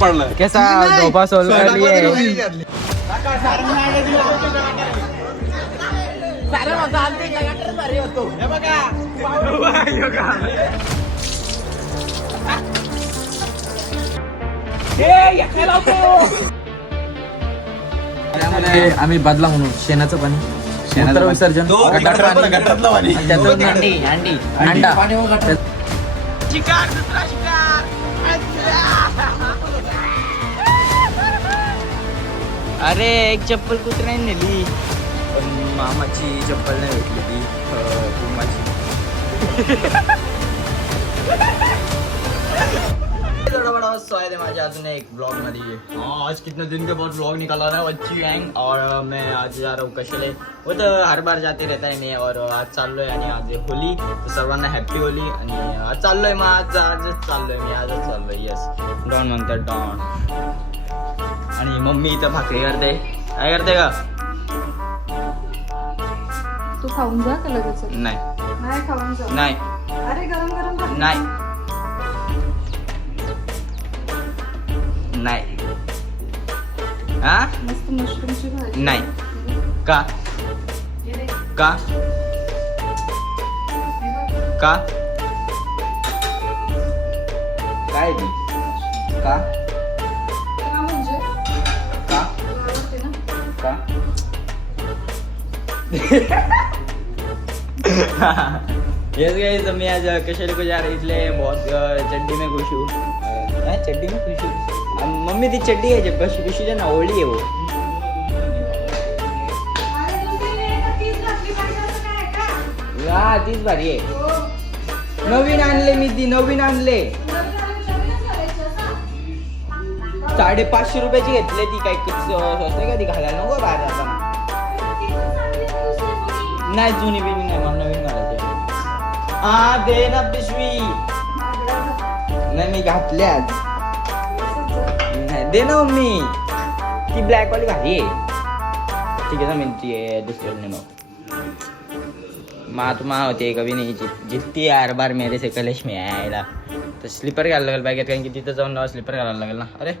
पडलाय कैसा धोपा सोलकढी आहे. त्यामध्ये आम्ही बादला म्हणू शेणाचं पाणी, मूत्र विसर्जन, गटातलं पाणी. त्यातून अंडा. अरे एक चप्पल कुत्र्याने नेली, पण मामाची चप्पल नाही भेटली ती पुमाची. थोड़ा बड़ा स्वागत है माझे अजून एक ब्लॉग मध्ये. आज कितने दिन के बाद ब्लॉग निकाला रहा है अच्छी गैंग. और मैं आज जा रहा हूँ कशेले. वो तो हर बार जाते रहता है मैं. और आज चाललोय आणि आज होली, तर सर्वांना हॅपी होली. आणि आज चाललोय मग आजच चाललोय. येस, डॉन म्हणतात डॉन. आणि मम्मी इथं भाकरी करते. काय करते का? तू खाऊन जा का लगेच? नाही नाही खाऊन जा. नाही अरे गरम गरम भाकरी. नाही नाही. हा मस्त मशरूमची भाजी. नाही. का का का काय ती का का म्हणजे का तुला आवडते ना? का यस गाइस, मैं आज कशेले को जा रही इसलिए बहुत चड्डी में खुश हूँ. चड्डी में खुश हूँ. मम्मी ती चड्डी है जब खुशी है ना, ओली है वो. अरे दुसरी नाही का? तीच घातली पाहिजे असं काय आहे का? हा तीच भारी आहे. हो. नवीन आणले मी ती, नवीन आणले. नवीनच घालायची असं? 550 रुपयाची घेतली ती. काय स्वस्त का ती घालायला नको बाहेर आता. ती पण चांगली ना दुसरी कोणी? नाही जुनी बिनी नाही, मला नवीन घालायची. हा दे ना पिशवी. नाही मी घातल्यात. नाही दे ना मम्मी. ती ब्लॅक वाली भारी आहे. ठीक है ना, मिलती है दूसरे में. महात्मा होते कभी नहीं जितती है हर बार मेरे से कलेश में आएला. तर स्लीपर घालायला लागेल पाहिजे, कारण की तिथं जाऊन स्लीपर घालायला लागेल ना. अरे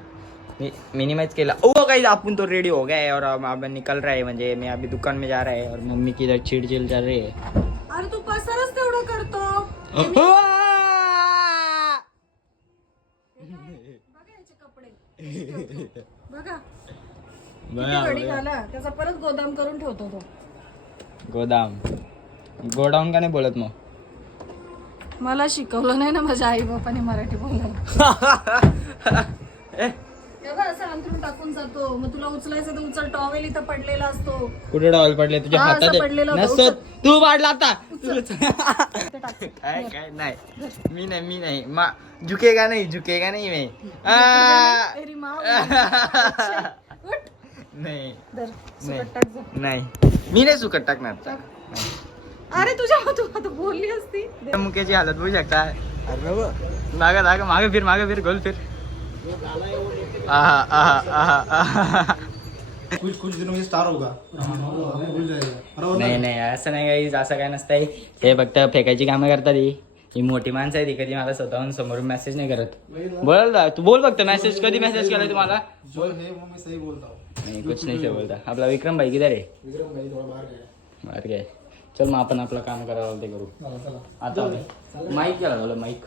मी मिनिमाइज केला. ओ गाइस, अपन तो रेडी हो गए है और अब निकल रहा है. म्हणजे मैं अभी दुकान में जा रहा है और मम्मी की इधर चिड़चिड़ चल रही है. अरे तू पसारच तेवढं करतो. बघा याचे कपडे. बघा किती घडी घाला. त्याचा परत गोदाम करून ठेवतो तो. गोडाऊन का नाही बोलत मग? मला शिकवलं नाही ना माझ्या आई बापाने मराठी बोलायला. तेव्हा असं अंतरून टाकून जातो. मग तुला उचलायचं तर उचल. टॉवेल इथं पडलेला असतो. कुठे टॉवेल पडले तुझ्या हा, हातात असं पडलेलं होतं. नसत. तू पाडला आता. ते टाक. काय नाही. मी नाही झुकेगा नाही मी. तेरी माँ. उठ. नाही धर, सुकट टाक जा. नाही मी नाही सुकट टाकणार. टाक. अरे तुझ्या तू आता बोलली असती. त्या मुक्याची हालत बघू शकता. मागे फिर गोल फिर. कुछ दिनों में स्टार होगा. भूल जाएगा. नाही असं नाही काही, असं काय नसतंय. हे फक्त फेकायची कामं करतात. ही मोठी माणसं आहे. ती कधी मला स्वतःहून समोरून मेसेज नाही करत. बोल तू बोल फक्त. कधी मेसेज केलाय तुम्हाला? जो है वो मैं सही बोलता हूँ. नाही कुछ नाही बोलता. आपला विक्रम भाई किधर आहे? विक्रम भाई थोड़ा बाहर गया. बाहेर काय. चल मग आपण आपलं काम करावं ते करू. आता माईक केला बोला माईक.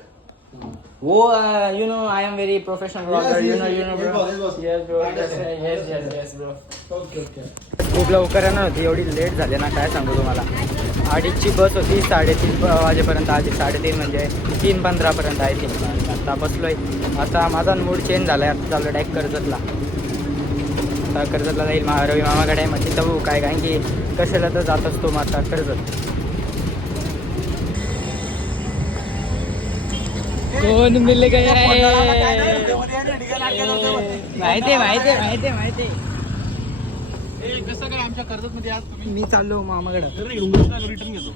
वो you know I am very professional blogger. You know bro. Yes bro. Okay. खूप लवकर येणार होती. एवढी लेट झाली ना, काय सांगू तुम्हाला. 2:30ची बस होती. 3:30 वाजेपर्यंत आली. 3:30 म्हणजे 3:15 आहे ती. आता बसलोय. आता माझा मूड चेंज झालाय. आता चाललो डायरेक्ट कर्जतला. आता कर्जतला जाईल रवी मामाकडे. मग तिथं बघू काय, कारण की कशाला तर जात असतो मग आता कर्जत. कोण मिल गया है? माहिती. कसं काय आमच्या कर्जत मध्ये आज तुम्ही? मी चाललो मामाकडे. रिटर्न घेतो.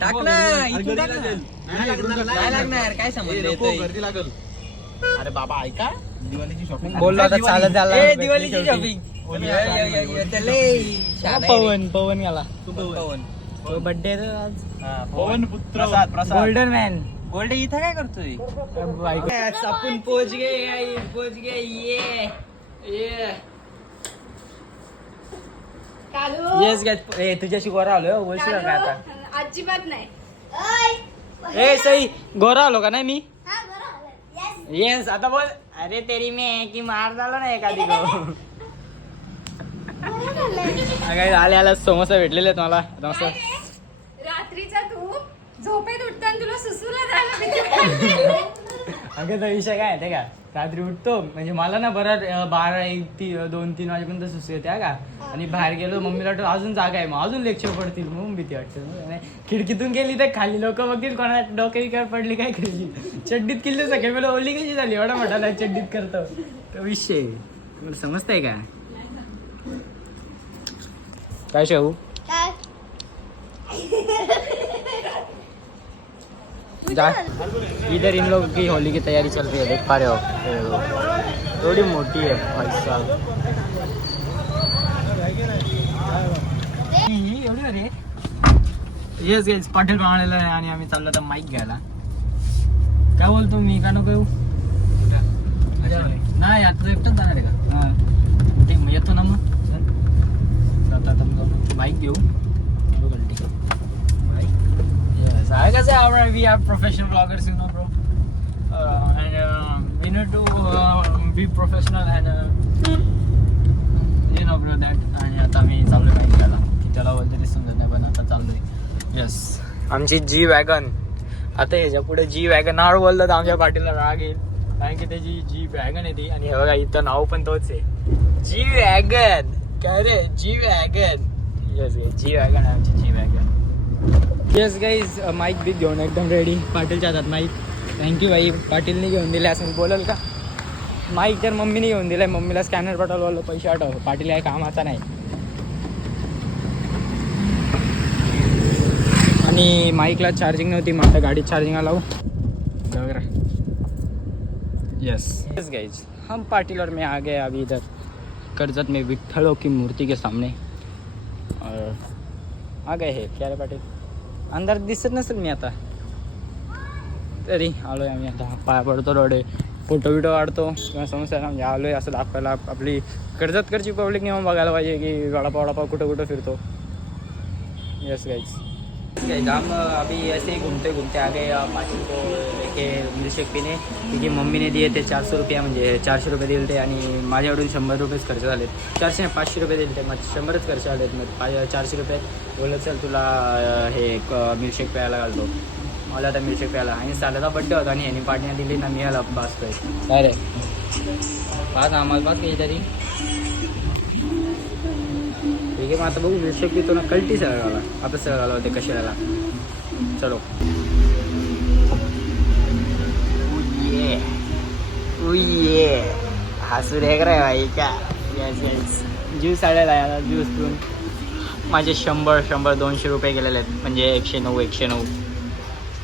टाक ना. नाही लागणार. काय समजलं गर्दी लागल. अरे बाबा ऐका, दिवाळीची शॉपिंग बोललो आता चालत झाला. दिवाळीची शॉपिंग. पवन गेला. तो बर्थडे आज. पवन पुत्र गोल्डन मॅन. गोल्ड इथं काय करतोय आपण पोच गे ये कालू येस गे तुझ्याशी गोरा आलो बोलशील काय आता अजिबात नाही ए सई गोरा आलो का नाही मी येस आता बोल अरे तेरी मी की मार झाला ना एखादी गो आल्या समोसा भेटलेले आहेत मला समोसा रात्रीचा तू झोपेत उठताना तुला सुसूला झालं अगं तो विषय काय आहे का रात्री उठतो म्हणजे मला ना बरं 12-1-2-3 वाजेपर्यंत सुसू येते का आणि बाहेर गेलो मम्मीला वाटतं अजून जागा आहे मग अजून लेक्चर पडतील मग भीती वाटते खिडकीतून गेली तर खाली लोक बघतील कोणाला डोक्यावर पडली काय करायची चड्डीत किल्ली सकाळी मला ओली कशी झाली एवढा मोठा चड्डीत करतो तो विषय मला समजतंय का काय शाहू इधर इन लोग की होली की तैयारी चल रही है देख पा रहे हो थोड़ी मोटी है भाई साहब येस येस पाटील मावळेला आहे आणि आम्ही चाललो तर माईक घ्यायला काय बोलतो मी का नको येऊ नाही आता एकटाच जाणार आहे का हां ठीक मग येतो ना मग आता बाईक घेऊ ठीक आहे Yes, I guess we are professional vloggers, you know, bro. And we need to be professional and you know, bro, that. आणि आता मी चाललोय बाईक घ्यायला की त्याला बोलते ते समजत नाही पण आता चाललोय येस आमची जी वॅगन आता ह्याच्या पुढे जी वॅगन नाव बोललं तर आमच्या पाठीला राग येईल कारण की त्याची जी वॅगन आहे ती आणि हे बघा इथं नाव पण तोच आहे जी वॅगन काय रे जी वॅगन येस जी वॅगन आहे आमची जी वॅगन येस गाईज माईक बी घेऊन एकदम रेडी पाटीलच्या हातात माईक थँक्यू भाई पाटीलने घेऊन दिले असं बोलेल का माईक तर मम्मीने घेऊन दिलाय मम्मीला स्कॅनर पाठवलं पैसे आठव पाटील काय कामाचा नाही आणि माईकला चार्जिंग नव्हती मग आता गाडीत चार्जिंगला लावू वगैरह यस यस गाइज हम पाटिल और मैं आ गए अभी इधर कर्जत में विठ्ठलों की मूर्ति के सामने और आ गए हे क्या रे पाटील अंदर दिसत नसेल मी आता तरी आलो आहे आम्ही आता पाया पडतो रोडे फोटो बिटो काढतो किंवा समस्या म्हणजे आलो आहे असं दाखवायला आपली कर्जतकरची पब्लिक नेऊन बघायला पाहिजे की वडापाव कुठं फिरतो यस गाइज हम अभी ऐसे ही घूमते आ गए माची को लेके मिल्कशेक पीने क्योंकि मम्मी ने दिए थे 400 रुपये म्हणजे 400 रुपये दिले ते आणि माझ्याकडून 100 रुपयेच खर्च झालेत 500 रुपये दिले ते मग 100च खर्च झालेत मग 400 रुपये बोलत चल तुला हे मिल्कशेक प्यायला घालतो मला आता मिल्कशेक प्यायला आणि साल्याचा बड्डे होता आणि ह्यानी पार्टीने दिली ना मी याला बसतोय काय रे पाच आम्हाला पाच काही तरी ठीक आहे मग आता बघू मिल्कशेक पितो ना कल्टी सगळं घाला आता सगळं घाला होते कशाला चलो ये हसू रे भाई का यस ज्यूस आलेला आहे आता ज्यूस पिऊन माझे 100-200 रुपये गेलेले आहेत म्हणजे 109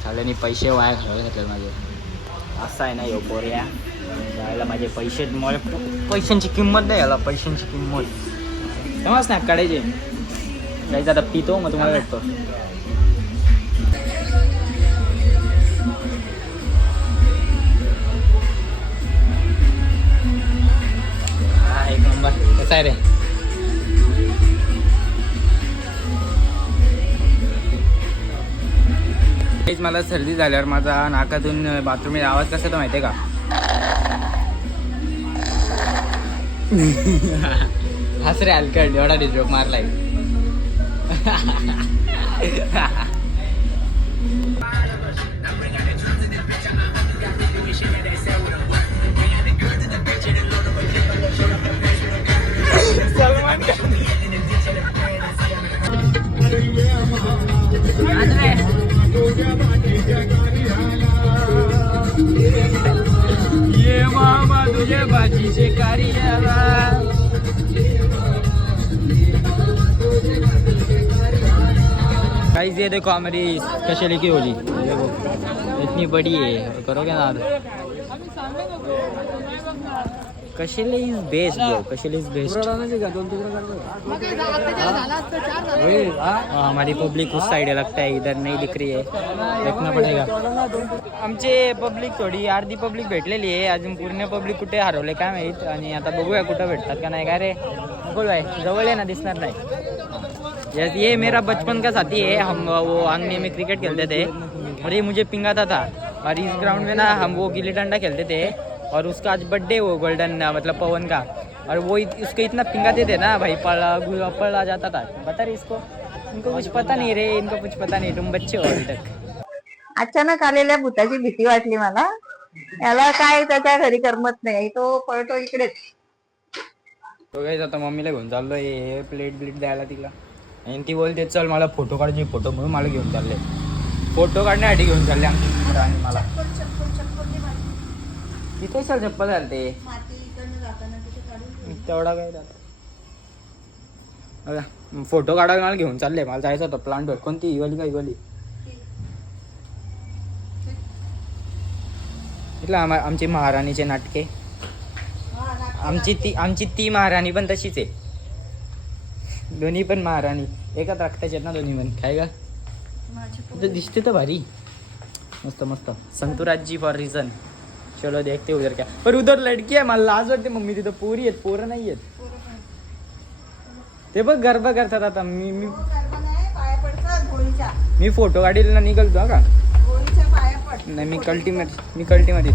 साल्यानी पैसे वाया घालवले घातले माझे असं आहे ना यो पोऱ्या जायला माझे पैसे पैशांची किंमत नाही याला पैशांची किंमत समज ना काढायचे जायचं आता पितो मग तुम्हाला भेटतो हा एक नंबर कसा आहे रे तेच मला सर्दी झाल्यावर माझा नाकातून बाथरूममध्ये आवाज कसा येतो माहिती आहे का हस रे हलकड एवढा डिजोक मारलाय सलमान ये मामा तुझे भाजीचे कार्याला गाइस ये देखो हमारी कशेली की होली देखो इतनी बड़ी है करोगे ना कशेले इज बेस्ट ब्रो, कशेले इज बेस्ट। हमारी पब्लिक उस साइड है, लगता है इधर नहीं दिख रही है, देखना पड़ेगा। आमचे पब्लिक थोडी अर्धी पब्लिक भेटलेली आहे, अजून पूर्ण पब्लिक कुठे हरवले काय माहित, आणि आता बघूया कुठं भेटतात का नाही। काय रे मुकुल भाई, जवळ आहे ना, दिसणार नाही। ये मेरा बचपन का साथी है, हम वो आंगने में क्रिकेट खेलते थे और ये मुझे पिंगाता था, और इस ग्राउंड में ना हम वो गिल्ली डंडा खेलते थे, और उसका आज बर्थडे वो गोल्डन मतलब पवन का, और वो उसको इतना पिंगाते थे ना भाई, पड़ा जाता था। बता रहे इसको, इनको कुछ पता नहीं रे, इनको कुछ पता नहीं, तुम बच्चे हो अभी तक। अचानक आलेल्या भूताची भीती वाटली मला। याला काय त्याच्या घरी करमत नाही, तो पळतो इकडेच। तो काय आता मम्मीला घेऊन चाललो, हे प्लेट द्यायला तिला, आणि ती बोलते चल मला फोटो काढायचे, फोटो म्हणून मला घेऊन चालले, फोटो काढण्यासाठी घेऊन चालले आमची आणि मला तिथे सर चप्पल घालते तेवढा काय बघा, फोटो काढायला मला घेऊन चालले, मला जायचं होतं प्लांट भेट, कोणती इवाली का इवाली इथला आमची महाराणीचे नाटके, आमची ती महाराणी पण तशीच आहे, दोन्ही पण महाराणी एकाच रक्ताचे आहेत ना दोन्ही पण। काय का दिसते तर भारी, मस्त मस्त। संतुराज जी फॉर रिझन, चलो देखते उधर क्या, पर उधर लडकी आहे, मला लाज वाटते मम्मी, तिथं पोरी आहेत, पोरं नाही आहेत ते बघ, गरबा करतात आता। मी फोटो काढीला निघालतो का, नाही मी कल्टीमध्ये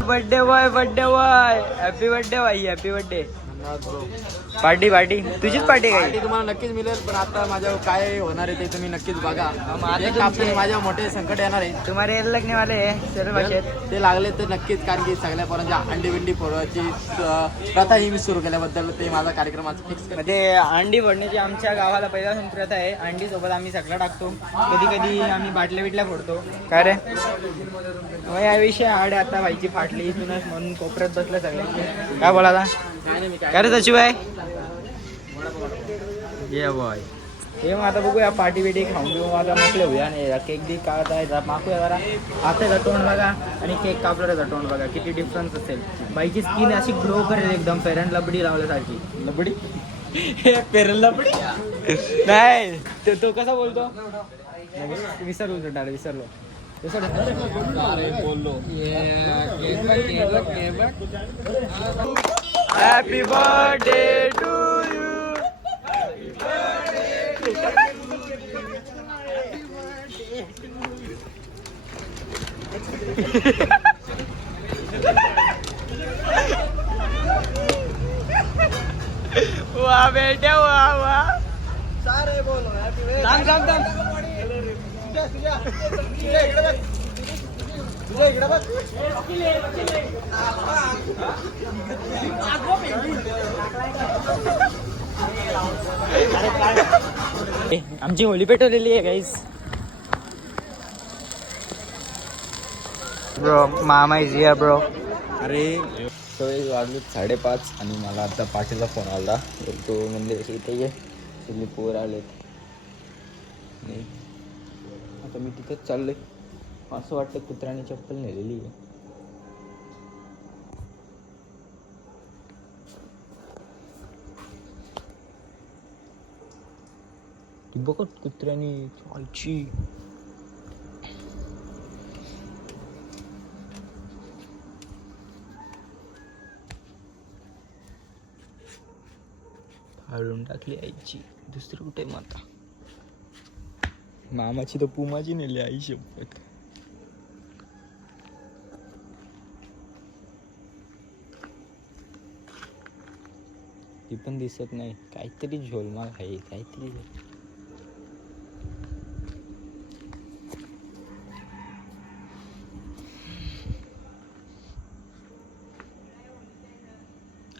बर्थडे बॉय हॅपी बर्थडे भाई, हॅपी बर्थडे। पार्टी तुझीच पार्टी काय तुम्हाला नक्कीच मिळेल, पण आता माझ्या काय होणार आहे ते तुम्ही नक्कीच बघा। आपले माझ्या मोठे संकट येणार आहे, तुम्हारे लगने वाले सर्व भाषेत ते लागले तर नक्कीच, कारण की सगळ्या पोरांच्या अंडी बिंडी फोडण्याची प्रथा ही मी सुरू केल्याबद्दल ते माझा कार्यक्रम आज फिक्स म्हणजे अंडी फोडण्याची आमच्या गावाला पहिल्यापासून प्रथा आहे। अंडी सोबत आम्ही सगळं टाकतो, कधी आम्ही बाटल्या बिटल्या फोडतो। काय रे मग या विषय आडे आता भाईची फाटली इथूनच, म्हणून कोपऱ्यात बसलं सगळे। काय बोला काय रे सचिवाय, ये बॉय हे मग आता बघूया, पार्टी बिटी खाऊन घेऊ, आता मोकळे होऊया, नाही केक बी काढायचा मागूया जरा, हाताचा तोंड बघा आणि केक कापल्याचा तोंड बघा, किती डिफरन्स असेल। बाईची स्किन अशी ग्लो करेल एकदम, फेर अँड लबडी लावल्यासारखी। लबडी फेर अँड लबडी नाही, तो कसा बोलतो, विसरलो हॅपी बर्थडे टू यू, वाह बेटे वाह, सारे बोलो हैप्पी बर्थडे। आमची होळी पेटवलेली आहे गाईस। ब्रो मामा इज हियर ब्रो। अरे वाजले 5:30 आणि मला आता पाठीचा फोन आला, तो म्हणजे इथे ये तुम्ही पोर आलेत, नाही आता मी तिथंच चाललोय, असं वाटतं कुत्र्याने चप्पल नेलेली आहे। ती बघत कुत्र्याने चालची, फाडून टाकली आईची, दुसरी कुठे माता, मामाची तर पुमाची नेली आई शपथ। ती पण दिसत नाही, काहीतरी झोलमाल आहे, काहीतरी।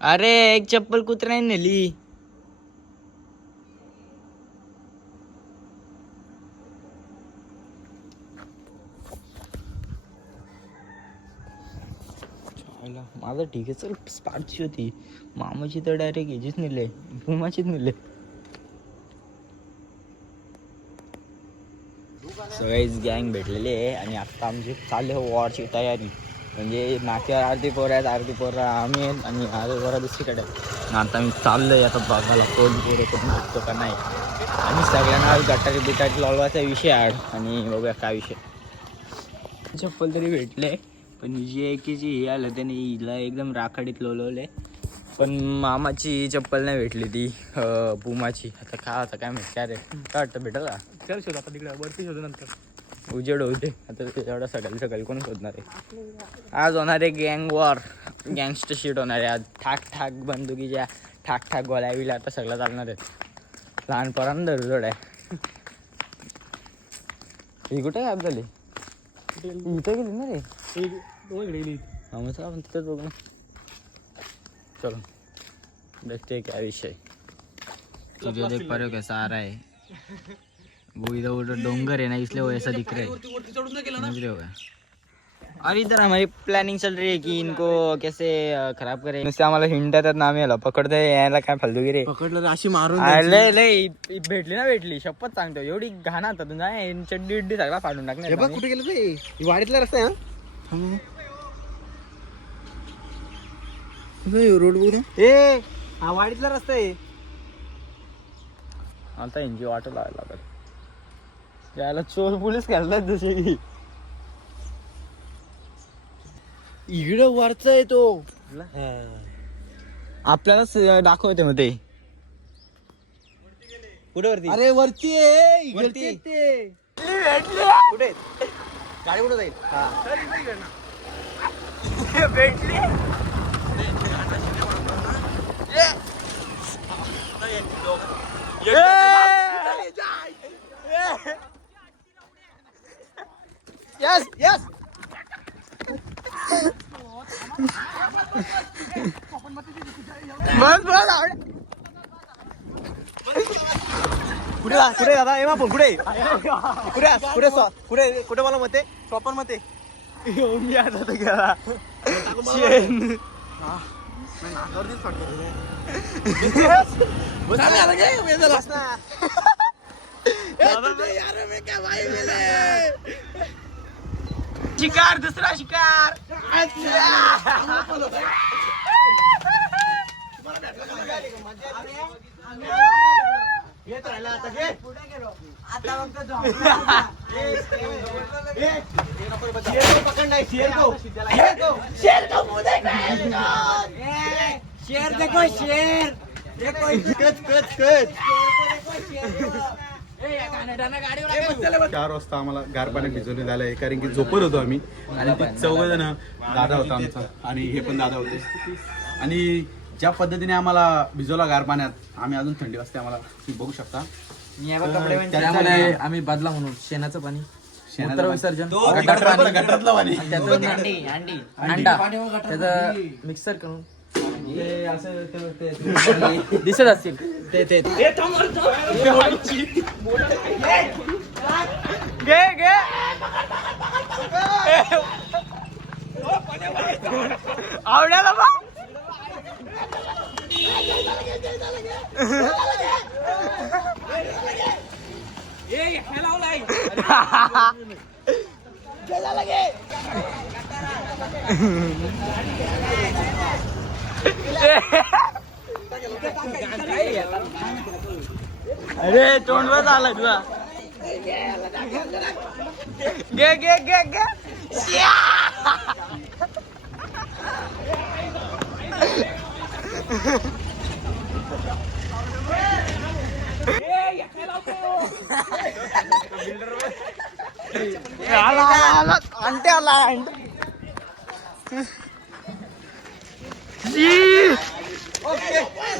अरे एक चप्पल कुत्र्याने नेली, माझं ठीक आहे चल, स्पार्टची होती, मामाची तर डायरेक्ट ह्याचीच नेले, पुमाचीच नेले। सगळीच गँग भेटलेली आहे आणि आता आमची चालली वॉरची तयारी। म्हणजे मागच्या अर्धी पोरं आहेत, अर्धी पोरं आम्ही आहेत आणि अर्धी पोरं दुसरीकडे आहेत. आता मी चाललोय आता बघायला कोण पोरं करून शकतो का नाही. आणि सगळ्यांना गटारी बिटारी लावण्याचा विषय आड आणि बघूया काय विषय. चप्पल तरी भेटले पण जी आहे की जी हे आलं त्याने हिला एकदम राखाडीत लोलवले. पण मामाची चप्पल नाही भेटली ती पुमाची. आता काय माहिती काय रे काय वाटतं भेटेल का? चल शोध आता तिकडे वरती शोध नंतर उजेड होते आता एवढं सकाळी कोण शोधणार आहे. आज होणार आहे गँग वॉर, गँगस्टर शीट होणार आहे आज. ठाक बंदुकीच्या ठाक गोळ्या बिल्या आता सगळं चालणार आहेत. लहान पोरांना धरुजोड आहे. ही कुठे गायब झाली? इथं गेली ना रे. हा मग आपण तिथंच बघू ना. चलो देखते क्या विषय. तुझे देख पा रहे हो कैसा आ रहा है वो इधर उधर डोंगर है ना इसलिए वो ऐसा दिख रहा है. समझ रहे हो क्या? और इधर हमारी प्लानिंग चल रही है कि इनको कैसे खराब करें. नुसते आम्हाला हिंट येतात ना आम्ही याला पकडते यायला काय फालतूगिरी पकडलं राशी मारून लय भेटली शपथ सांगतो. एवढी घाण आता तुझा चड्डी उड्डी सगळा फाडून टाकणार. कुठे गेलं ते वाडीतला रस्ता आहे रोड बघ ए हा वाडीतला रस्ता आहे. आता यांची वाट लावायला लागत. यायला चोर पोलीस घालतात जसे की. इकडे वरचा आहे तो. आपल्याला दाखवते मग ते कुठे वरती. अरे वरती आहे वरती. कुठे गाडी कुठे जाईल यस यस कुठे दादा ए फोन कुठे कुठे मला मते शॉपर मते मी आता तर गेला. शिकार दुसरा शिकार. शेर देखो शेर. चार वाजता आम्हाला गार पाण्यात भिजवले झालंय कारण की झोपत होतो आम्ही आणि ते चौघजण दादा होता आमचा आणि हे पण दादा होते. आणि ज्या पद्धतीने आम्हाला भिजवला गार पाण्यात आम्ही अजून थंडी वाजते आम्हाला बघू शकता. त्यामुळे आम्ही बदला म्हणून शेणाचं पाणी मूत्र विसर्जन गटारातलं पाणी अंडा त्याचं मिक्सर करून दिसत असतील ते आवड्याला बा अरे तोंडवर आला तुला. गे गे गे गे अंटे आला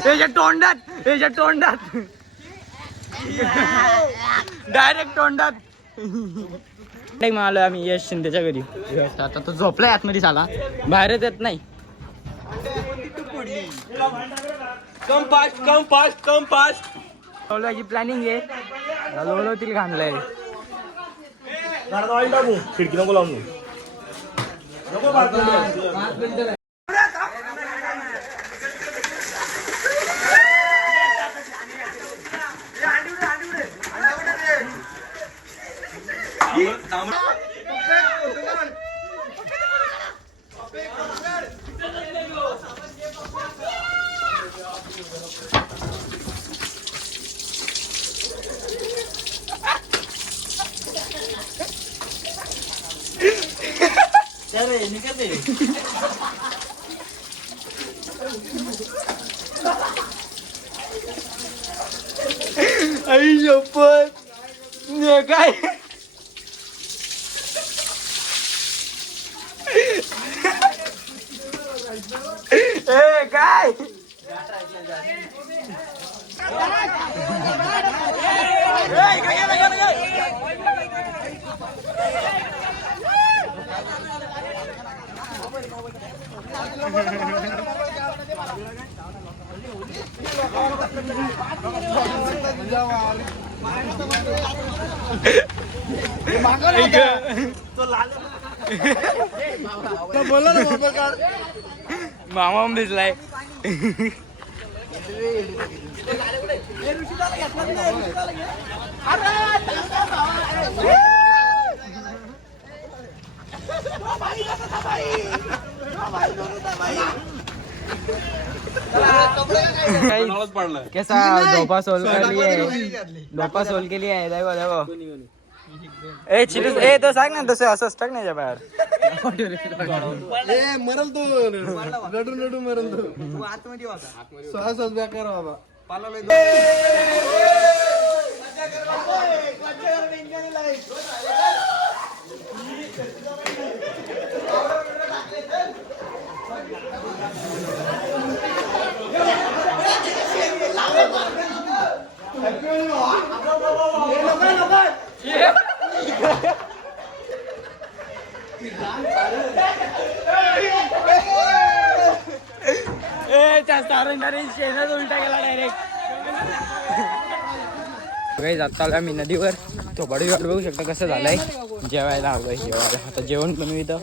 त्याच्या तोंडात डायरेक्ट तोंडात. आलो आम्ही यश शिंदेच्या घरी. आता तो झोपलाय आतमध्ये झाला बाहेरच येत नाही. कम फास्ट लोलाची प्लॅनिंग आहे. लोलवतील घाणलंय. खिडकी नको लावून आई शपथ काय काय मामा भिजलाय कैसा धोपा सोल के लिए है देखो देखो ए चिलूस ए तो सांग ना तसं असंच टाक नाही बाहेर मरल तो रडून रडून मरल तो श्वास बेकार बाबा उलटा गेला डायरेक्ट जात आलो आम्ही नदीवर तो बडी वाट बघू शकता कसं झालंय जेवायला हवंय जेवायला आता जेवण बनवू इथं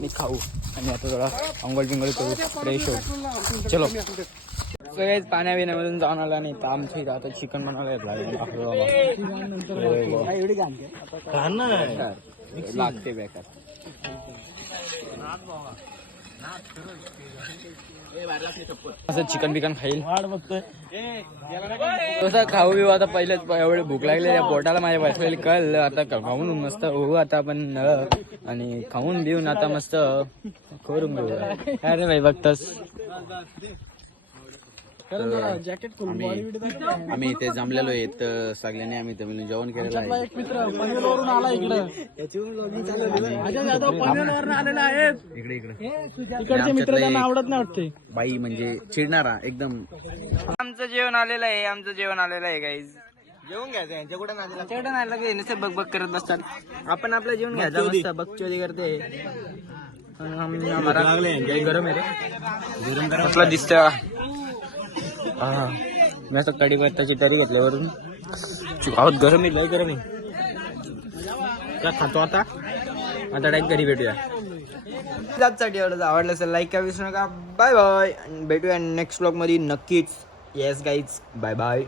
मी खाऊ आणि आता थोडा अंघोळ बिंगोळ करू फ्रेश होऊ चलो सगळेच पाण्या बिण्यामधून जाऊन आला नाही तर आमच्या इथं आता चिकन बनवायला लागते बेकार असं चिकन बिकन खाईल तसं खाऊ बिऊ आता पहिलेच एवढे भूक लागले त्या पोटाला माझ्या बसलेली कळ आता खाऊन मस्त होऊ आता आपण आणि खाऊन बिऊन आता मस्त करून घेऊ अरे भाई बघतस आम्ही इथे जमलेलो आहेत सगळ्यांनी आम्ही इथे मिळून जेवण केलेलं आहे इकडे इकडे मित्र त्यांना आवडत नाही वाटते बाई म्हणजे चिडणारा एकदम आमचं जेवण आलेलं आहे गाईज जेवण घ्यायचं यांच्या कुठे नाही लागले नुसते बघ बघ करत बसतात आपण आपलं जेवण घ्यायचं मस्त बघचोदी करते गरम आहे रे आपला दिसतं हा मी असं कढीपत्त्याची तरी घेतल्यावरून बहुत गरम आहे लय गरम आहे काय खातो आता डायरेक्ट घरी भेटूया आजसाठी एवढं आवडलं असेल लाईक करा विसरू नका बाय बाय आणि भेटूया नेक्स्ट ब्लॉग मध्ये नक्कीच येस गाईज बाय बाय